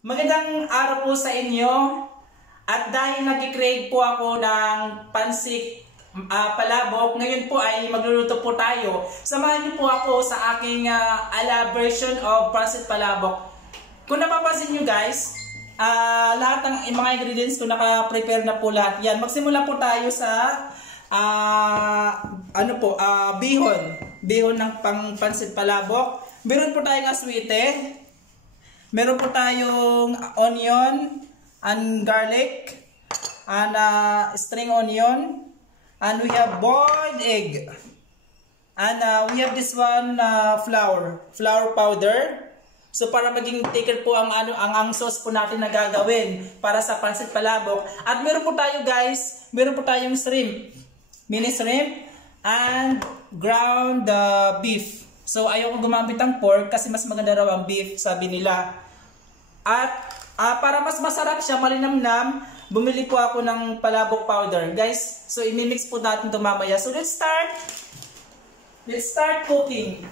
Magandang araw po sa inyo. At dahil nag-crave po ako ng pancit palabok, ngayon po ay magluluto po tayo. Samahan niyo po ako sa aking ala version of pancit palabok. Kung napapansin niyo guys, lahat ng mga ingredients ko naka-prepare na po lahat. Yan, magsimula po tayo sa bihon ng pancit palabok. Meron po tayong aswite. Meron po tayong onion and garlic and string onion, and we have boiled egg, and we have this one flour powder. So para maging thicker po ang sauce po natin na gagawin para sa pancit palabok. At meron po tayo guys, meron po tayong shrimp, mini shrimp and ground beef. So ayaw ko gumamit ng pork kasi mas maganda raw ang beef, sabi nila. At para mas masarap siya, malinamnam, bumili po ako ng palabok powder. Guys, so imimix po natin ito mamaya. So let's start cooking.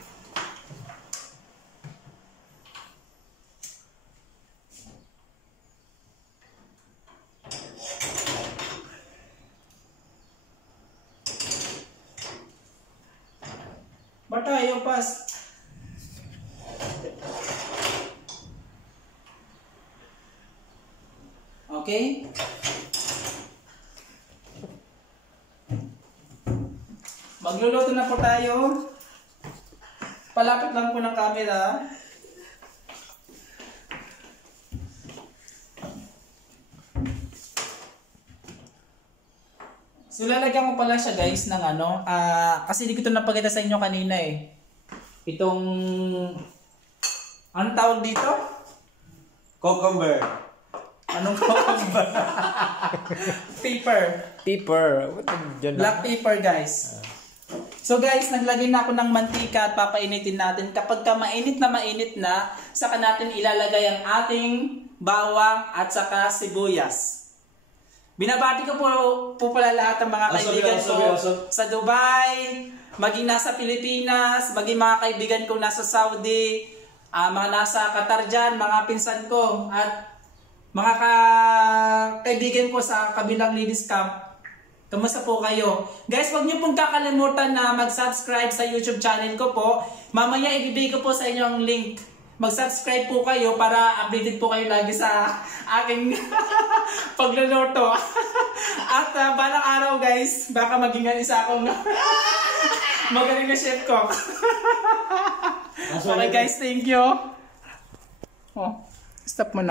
Batayo pas. Okay? Magluluto na po tayo. Palapit lang po ng camera. So lalagyan ko pala siya guys ng kasi hindi ko ito napakita sa inyo kanina eh. Itong anong tawag dito? Cucumber. Anong cucumber? Pepper. Black pepper guys. So guys, naglagay na ako ng mantika at papainitin natin. Kapag mainit na, saka natin ilalagay ang ating bawang at saka sibuyas. Binabati ko po pala lahat ng mga kaibigan ko sa Dubai, maging nasa Pilipinas, maging mga kaibigan ko nasa Saudi, mga nasa Qatar dyan, mga pinsan ko, at mga kaibigan ko sa kabilang ladies camp. Kamusta po kayo? Guys, huwag niyo pong kakalimutan na mag-subscribe sa YouTube channel ko po. Mamaya ibibigay ko po sa inyo ang link. Mag-subscribe po kayo para updated po kayo lagi sa aking pagluluto. At balang araw guys, baka maging isa akong magaling na chef cook. Okay guys, thank you. Stop mo na.